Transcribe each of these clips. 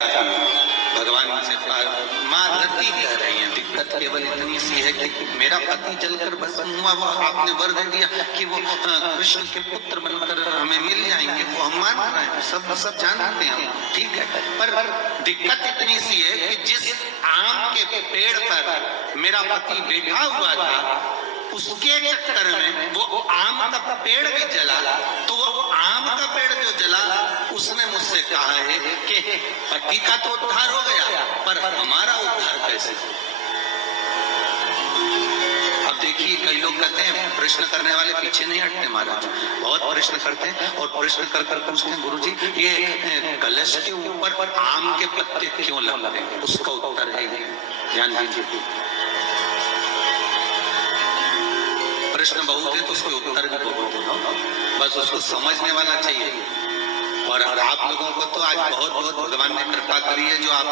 भगवान से माँ रति कह रही है, दिक्कत केवल इतनी सी है कि मेरा पति जलकर भस्म हुआ, वो आपने वर दे दिया कि वो कृष्ण के पुत्र बनकर हमें मिल जाएंगे, वो हम मान रहे हैं, सब जानते हैं, ठीक है। पर दिक्कत इतनी सी है कि जिस आम के पेड़ पर मेरा पति बैठा हुआ था, उसके चक्कर में वो आम का पेड़ भी जला, तो वो आम का पेड़ जो जला उसने मुझसे कहा है कि पति का तो उद्धार हो गया, पर हमारा उद्धार कैसे? अब देखिए, कई लोग कहते हैं प्रश्न करने वाले पीछे नहीं हटते महाराज, बहुत प्रश्न करते हैं और प्रश्न कर कर पूछते हैं, गुरुजी ये कलश के ऊपर आम के पत्ते क्यों लगते हैं? उसका उत्तर है, ध्यान दीजिए। प्रश्न बहुत है तो उसके उत्तर भी बहुत है, बस उसको समझने वाला चाहिए। और आप लोगों को तो आज बहुत बहुत भगवान ने कृपा करी है, जो आप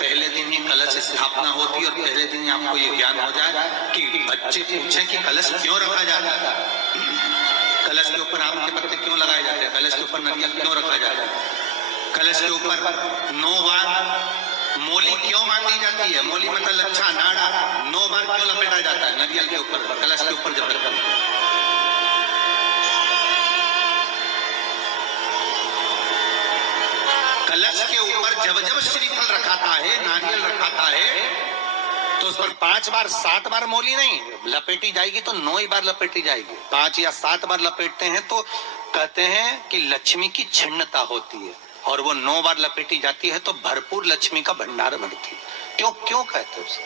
पहले दिन ही कलश स्थापना होती और पहले दिन ही आपको ये ज्ञान हो जाए कि बच्चे पूछे कि कलश क्यों रखा जाता है, कलश के ऊपर आम के पत्ते क्यों लगाए जाते हैं, कलश के ऊपर नारियल क्यों रखा जाता है, कलश के ऊपर 9 बार मोली क्यों बांधी जाती है, मोली मतलब लच्छा नाड़ा 9 बार क्यों लपेटा जाता है नारियल के ऊपर, कलश के ऊपर जब रखते हैं। कलश के ऊपर जब जब श्रीफल रखाता है, नारियल रखाता है, तो उस पर 5 बार 7 बार मोली नहीं लपेटी जाएगी, तो 9 ही बार लपेटी जाएगी। 5 या 7 बार लपेटते हैं तो कहते हैं कि लक्ष्मी की छिन्नता होती है, और वो 9 बार लपेटी जाती है तो भरपूर लक्ष्मी का भंडार बढ़ती है। क्यों क्यों कहते उसे?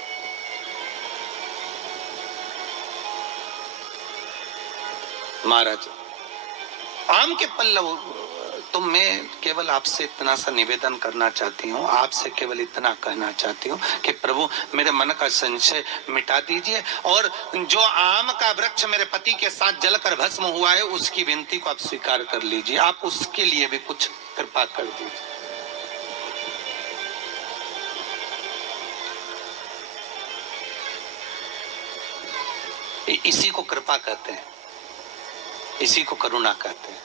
महाराज आम के पल्लव, तो मैं केवल आपसे इतना सा निवेदन करना चाहती हूँ, आपसे केवल इतना कहना चाहती हूँ कि प्रभु मेरे मन का संशय मिटा दीजिए, और जो आम का वृक्ष मेरे पति के साथ जलकर भस्म हुआ है उसकी विनती को आप स्वीकार कर लीजिए, आप उसके लिए भी कुछ कृपा कर दीजिए। इसी को कृपा कहते हैं, इसी को करुणा कहते हैं,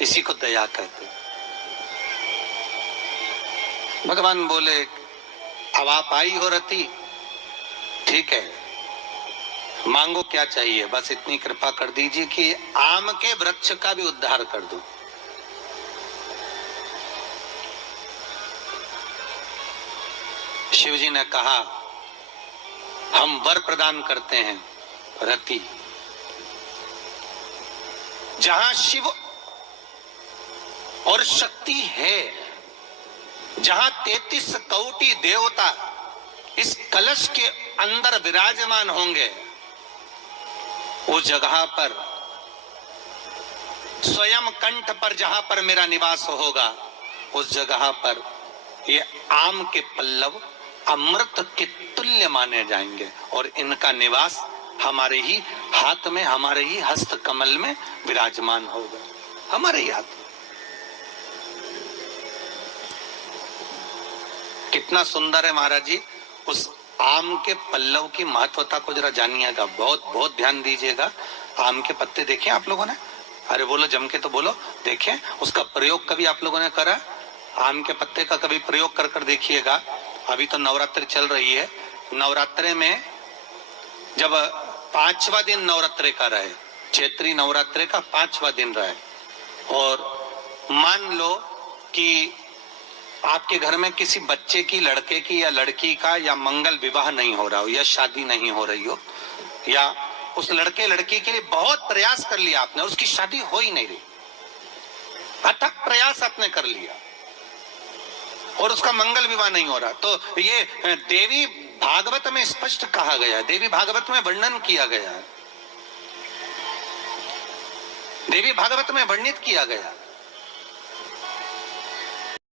इसी को दया कहते हैं। भगवान बोले अब आप आई हो रति, ठीक है, मांगो क्या चाहिए, बस इतनी कृपा कर दीजिए कि आम के वृक्ष का भी उद्धार कर दो। शिवजी ने कहा हम वर प्रदान करते हैं रति, जहां शिव और शक्ति है, जहां 33 कोटि देवता इस कलश के अंदर विराजमान होंगे, उस जगह पर स्वयं कंठ पर जहां पर मेरा निवास होगा, उस जगह पर ये आम के पल्लव अमृत के तुल्य माने जाएंगे, और इनका निवास हमारे ही हाथ में, हमारे ही हस्त कमल में विराजमान होगा, हमारे ही हाथ में। कितना सुंदर है महाराज जी। उस आम के पल्लव की महत्वता को जरा जानिएगा, बहुत बहुत ध्यान दीजिएगा। आम के पत्ते देखे आप लोगों ने? अरे बोलो जम के तो बोलो, देखें उसका प्रयोग कभी आप लोगों ने करा? आम के पत्ते का कभी प्रयोग कर कर देखिएगा। अभी तो नवरात्रि चल रही है, नवरात्रे में जब 5वां दिन नवरात्रे का रहे, चैत्री नवरात्रे का 5वां दिन रहे, और मान लो कि आपके घर में किसी बच्चे की, लड़के की या लड़की का या मंगल विवाह नहीं हो रहा हो, या शादी नहीं हो रही हो, या उस लड़के लड़की के लिए बहुत प्रयास कर लिया आपने, उसकी शादी हो ही नहीं रही, अथक प्रयास आपने कर लिया और उसका मंगल विवाह नहीं हो रहा, तो ये देवी भागवत में स्पष्ट कहा गया, देवी भागवत में वर्णन किया गया, देवी भागवत में वर्णित किया गया